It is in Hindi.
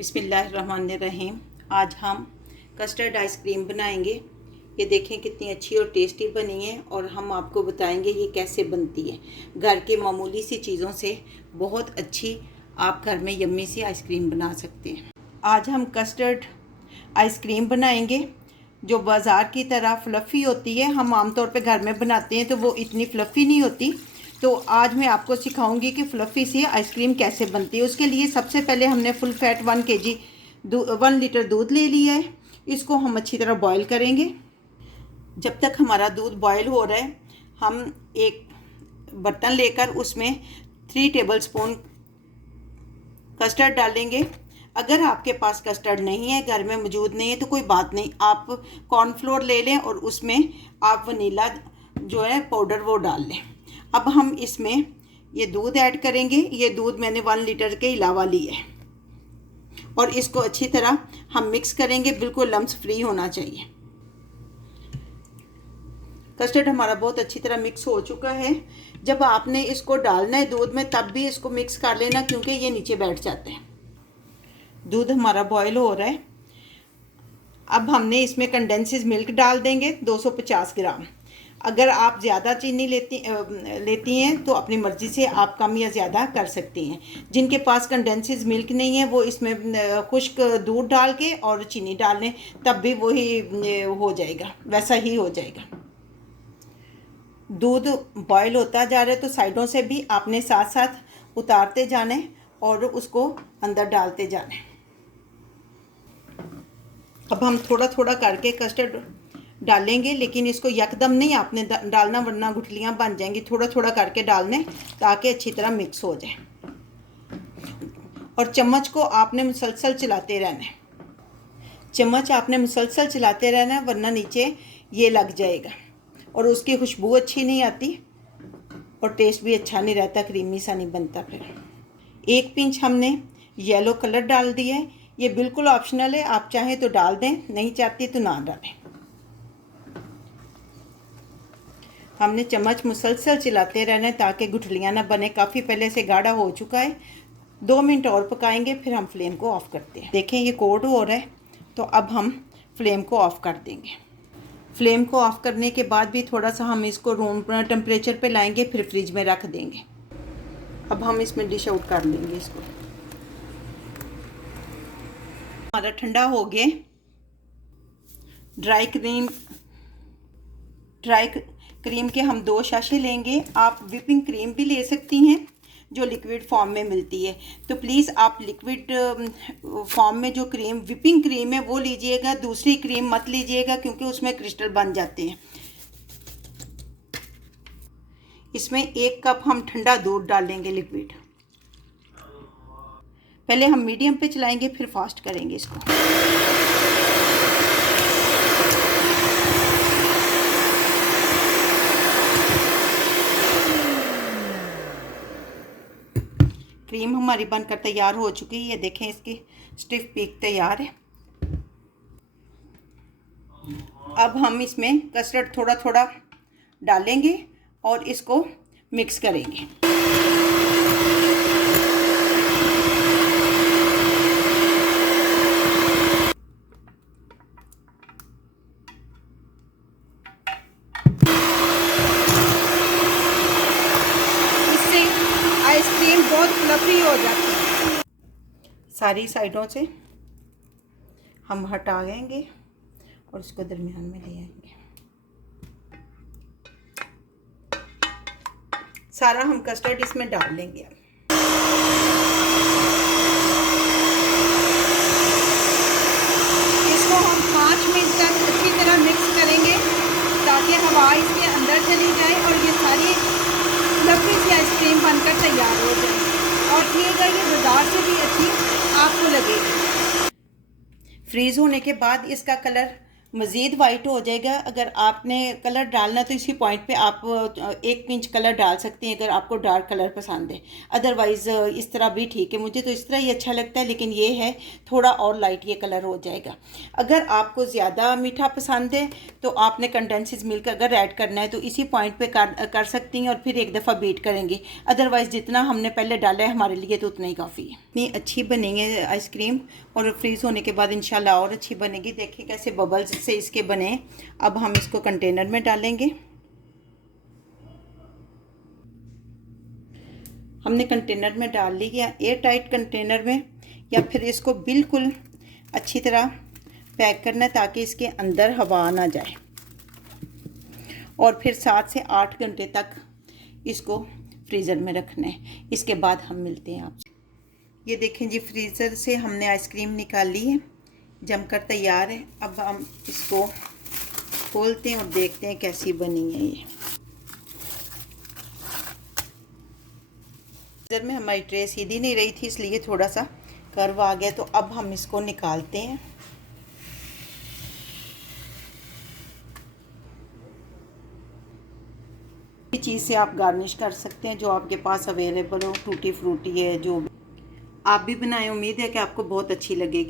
बिस्मिल्लाहिर्रहमानिर्रहीम। आज हम कस्टर्ड आइसक्रीम बनाएंगे। ये देखें कितनी अच्छी और टेस्टी बनी है और हम आपको बताएंगे ये कैसे बनती है। घर के मामूली सी चीज़ों से बहुत अच्छी आप घर में यम्मी सी आइसक्रीम बना सकते हैं। आज हम कस्टर्ड आइसक्रीम बनाएंगे जो बाज़ार की तरह फ्लफ़ी होती है। हम आमतौर पे घर में बनाते हैं तो वो इतनी फ्लफ़ी नहीं होती। तो आज मैं आपको सिखाऊंगी कि फ्लफ़ी सी आइसक्रीम कैसे बनती है। उसके लिए सबसे पहले हमने फुल फैट 1 लीटर दूध ले लिया है। इसको हम अच्छी तरह बॉईल करेंगे। जब तक हमारा दूध बॉईल हो रहा है हम एक बर्तन लेकर उसमें 3 टेबलस्पून कस्टर्ड डालेंगे। अगर आपके पास कस्टर्ड नहीं है, घर में मौजूद नहीं है, तो कोई बात नहीं, आप कॉर्नफ्लोर ले लें और उसमें आप वनीला जो है पाउडर वो डाल लें। अब हम इसमें ये दूध ऐड करेंगे। ये दूध मैंने 1 लीटर के अलावा लिया है और इसको अच्छी तरह हम मिक्स करेंगे। बिल्कुल लम्स फ्री होना चाहिए। कस्टर्ड हमारा बहुत अच्छी तरह मिक्स हो चुका है। जब आपने इसको डालना है दूध में तब भी इसको मिक्स कर लेना, क्योंकि ये नीचे बैठ जाते हैं। दूध हमारा बॉयल हो रहा है। अब हमने इसमें कंडेंस्ड मिल्क डाल देंगे 250 ग्राम। अगर आप ज़्यादा चीनी लेती हैं तो अपनी मर्ज़ी से आप कम या ज़्यादा कर सकती हैं। जिनके पास कंडेंस्ड मिल्क नहीं है वो इसमें खुश्क दूध डाल के और चीनी डाल लें, तब भी वही हो जाएगा, वैसा ही हो जाएगा। दूध बॉयल होता जा रहा है तो साइडों से भी आपने साथ साथ उतारते जाने और उसको अंदर डालते जाने। अब हम थोड़ा थोड़ा करके कस्टर्ड डालेंगे, लेकिन इसको यकदम नहीं आपने डालना, वरना गुठलियाँ बन जाएंगी। थोड़ा थोड़ा करके डालने ताकि अच्छी तरह मिक्स हो जाए। और चम्मच को आपने मुसलसल चलाते रहना है। चम्मच आपने मुसलसल चलाते रहना है, वरना नीचे ये लग जाएगा और उसकी खुशबू अच्छी नहीं आती और टेस्ट भी अच्छा नहीं रहता, क्रीमी सा नहीं बनता। फिर 1 पिंच हमने येलो कलर डाल दिया है। ये बिल्कुल ऑप्शनल है, आप चाहें तो डाल दें, नहीं चाहती तो ना डालें। हमने चम्मच मुसलसल चलाते रहना है ताकि गुठलियाँ ना बने। काफ़ी पहले से गाढ़ा हो चुका है। 2 मिनट और पकाएंगे, फिर हम फ्लेम को ऑफ़ करते हैं। देखें ये कोल्ड हो रहा है तो अब हम फ्लेम को ऑफ़ कर देंगे। फ्लेम को ऑफ़ करने के बाद भी थोड़ा सा हम इसको रूम टेम्परेचर पे लाएंगे, फिर फ्रिज में रख देंगे। अब हम इसमें डिश आउट कर लेंगे इसको। हमारा ठंडा हो गया। ड्राई क्रीम के हम 2 शाशे लेंगे। आप विपिंग क्रीम भी ले सकती हैं जो लिक्विड फॉर्म में मिलती है। तो प्लीज़ आप लिक्विड फॉर्म में जो विपिंग क्रीम है वो लीजिएगा, दूसरी क्रीम मत लीजिएगा, क्योंकि उसमें क्रिस्टल बन जाते हैं। इसमें 1 कप हम ठंडा दूध डालेंगे लिक्विड। पहले हम मीडियम पे चलाएंगे, फिर फास्ट करेंगे इसको। क्रीम हमारी बनकर तैयार हो चुकी है। ये देखें इसकी स्टिफ पीक तैयार है। अब हम इसमें कस्टर्ड थोड़ा थोड़ा डालेंगे और इसको मिक्स करेंगे। इससे आइसक्रीम बहुत फ्लफी हो जाती है। सारी साइडों से हम हटा देंगे और इसको दरमियान में ले आएंगे। सारा हम कस्टर्ड इसमें डाल लेंगे। इसको हम 5 मिनट तक अच्छी तरह मिक्स करेंगे ताकि हवा इसके अंदर चली जाए और ये सारी फ्लफी सी आइसक्रीम बनकर तैयार हो जाए। और ठीक है, ये बाजार से भी अच्छी आपको लगेगी। फ्रीज़ होने के बाद इसका कलर मज़ीद वाइट हो जाएगा। अगर आपने कलर डालना तो इसी पॉइंट पे आप 1 पिंच कलर डाल सकती हैं अगर आपको डार्क कलर पसंद है। अदरवाइज़ इस तरह भी ठीक है, मुझे तो इस तरह ही अच्छा लगता है, लेकिन ये है थोड़ा और लाइट ये कलर हो जाएगा। अगर आपको ज़्यादा मीठा पसंद है तो आपने कंडेंस्ड मिल्क अगर ऐड करना है तो इसी पॉइंट पे कर सकती हैं और फिर एक दफ़ा बीट करेंगे। अदरवाइज़ जितना हमने पहले डाला है हमारे लिए तो उतना ही काफ़ी है। इतनी अच्छी बनी है आइसक्रीम, और फ्रीज़ होने के बाद इंशाल्लाह और अच्छी बनेगी। देखिए कैसे बबल्स से इसके बने। अब हम इसको कंटेनर में डालेंगे। हमने कंटेनर में डाल ली है, एयर टाइट कंटेनर में, या फिर इसको बिल्कुल अच्छी तरह पैक करना है ताकि इसके अंदर हवा ना जाए, और फिर 7 से 8 घंटे तक इसको फ्रीज़र में रखना है। इसके बाद हम मिलते हैं आपसे। ये देखें जी, फ्रीज़र से हमने आइसक्रीम निकाल ली है, जमकर तैयार है। अब हम इसको खोलते हैं और देखते हैं कैसी बनी है ये। फ्रीज़र में हमारी ट्रे सीधी नहीं रही थी इसलिए थोड़ा सा कर्व आ गया, तो अब हम इसको निकालते हैं। चीज़ से आप गार्निश कर सकते हैं जो आपके पास अवेलेबल हो, टूटी फ्रूटी है जो आप भी बनाएं। उम्मीद है कि आपको बहुत अच्छी लगेगी।